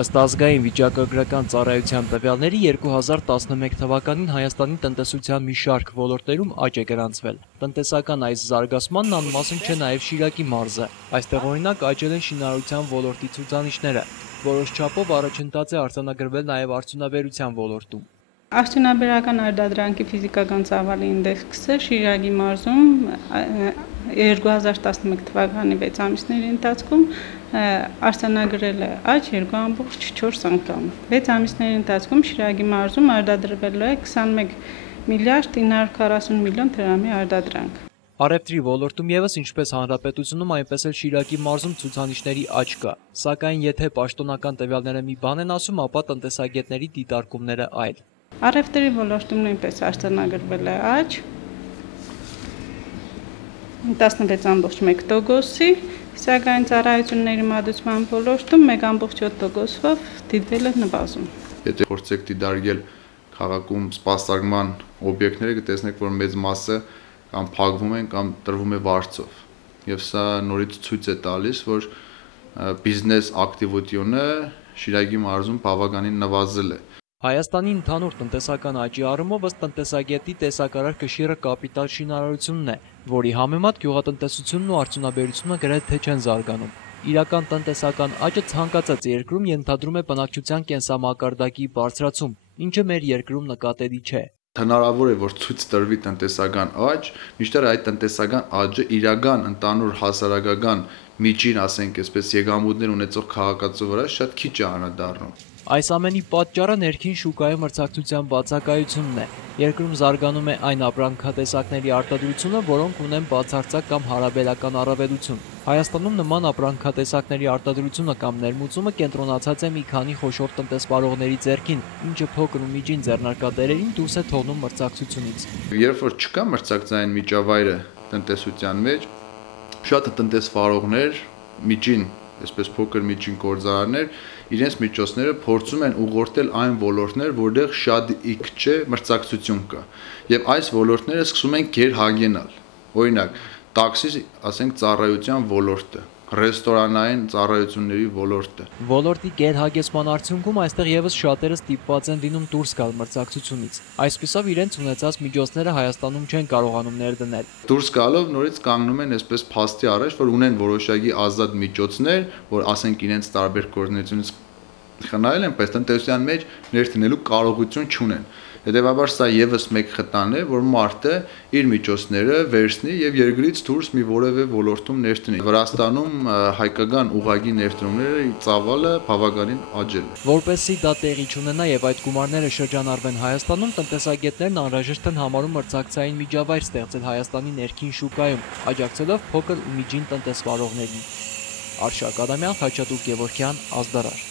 Ըստ ազգային վիճակագրական ծառայության տվյալների 2011 թվականին Հայաստանի տնտեսության մի շարք ոլորտներում աճ է գրանցվել։ Տնտեսական այս զարգացմանն անմասն չէ նաև Շիրակի մարզը։ Այստեղ օրինակ աճել են շինարարության ոլորտի ցուցանիշները։ Որոշ չափով առաջընթաց է արձանագրվել նաև արդյունաբերության ոլորտում։ Արդյունաբերական արտադրանքի ֆիզիկական ծավալի ինդեքսը Շիրակի մարզում 2011 թվականի 6 ամիսների ընթացքում արձանագրել է աճ 2.4 անգամ։ 6 ամիսների ընթացքում Շիրակի մարզում արտադրվել է 21 միլիարդ 940 միլիոն դրամի արտադրանք։ Առևտրի ոլորտում ևս ինչպես հանրապետությունում, այնպես էլ Շիրակի մարզում ցուցանիշների աճ կա, սակայն եթե պաշտոնական տվյալները մի բան են ասում, ապա տնտեսագետների դիտարկումները այլ։ Առևտրի ոլորտում նույնպես արձանագրվել է աճ 16.1%-ի, սակայն ծառայությունների մատուցման ոլորտում 1.7%-ով դիտվել է նվազում։ Եթե փորձեք դիտարկել քաղաքում սպասարկման օբյեկտները, կտեսնեք, որ մեծ մասը կամ փակվում են կամ տրվում է վարձով։ Եվ սա նորից ցույց է տալիս, որ բիզնես ակտիվությունը Շիրակի մարզում բավականին նվազել է։ Հայաստանի ընդհանուր տնտեսական աճի առումով ըստ տնտեսագետի տեսակարար կշիռը կապիտալ շինարարությունն է, որի համեմատ գյուղատնտեսությունն ու արդյունաբերությունը գրեթե չեն զարգանում։ Իրական տնտեսական աճը ցանկացած երկրում ենթադրում է բնակչության կենսամակարդակի բարձրացում, ինչը մեր երկրում նկատելի չէ։ Հնարավոր է, որ ցույց տրվի տնտեսական աճ, մինչդեռ այդ տնտեսական աճը իրական ընդհանուր հասարակական միջին, ասենք այսպես, եկամուտներ ունեցող քաղաքացու վրա շատ քիչ է անդրադառնում։ Այս ամենի պատճառը ներքին շուկայում մրցակցության բացակայությունն է։ Երկրում զարգանում է այն ապրանքատեսակների արտադրությունը, որոնք ունեն բացարձակ կամ հարաբերական առավելություն։ Հայաստանում նման ապրանքատեսակների արտադրությունը կամ ներմուծումը կենտրոնացած է մի քանի խոշոր տնտեսվարողների ձեռքին, ինչը փոքր ու միջին ձեռնարկատերերին դուրս է թողնում մրցակցությունից։ Երբ որ չկա մրցակցային միջավայրը տնտեսության մեջ, շատ տնտեսվարողներ, միջին, այսպես փոքր միջին գործարաններ իրենց միջոցները փորձում են ուղղորդել այն ոլորտներ, որտեղ շատ իք մրցակցություն կա։ Եվ այս ոլորտները սկսում են գերհագենալ։ Օրինակ, տաքսի, ասենք, ծառայության ոլորտը, ռեստորանային ծառայությունների ոլորտը։ Ոլորտի գերհագեցման արդյունքում այստեղ ևս շատերը ստիպված են լինում դուրս գալ մրցակցությունից։ Այսպիսով իրենց ունեցած միջոցները Հայաստանում չեն կարողանում ներդնել։ Դուրս գալով նորից կանգնում են այսպես փաստի առաջ, որ ունեն որոշակի ազատ միջոցներ, որ ասենք իրենց տարբեր գործունեությունից խնայել են, բայց տնտեսության մեջ ներդնելու կարողություն չունեն։ Հետևաբար սա եւս մեկ խթան է, որ մարդը իր միջոցները վերցնի եւ երկրից դուրս մի որևէ ոլորտում ներդնի։ Վրաստանում հայկական ուղղագի ներդրումների ծավալը բավականին աճել է։ Որպեսզի դա տեղի չունենա եւ այդ գումարները շրջանառվեն Հայաստանում, տնտեսագետներն անհրաժեշտ են համարում մրցակցային միջավայր ստեղծել Հայաստանի ներքին շուկայում, աջակցելով փոքր ու միջին տնտեսվարողներին։ Արշակ Ադամյան, Խաչատուր Գևորգյան, Ազդարար։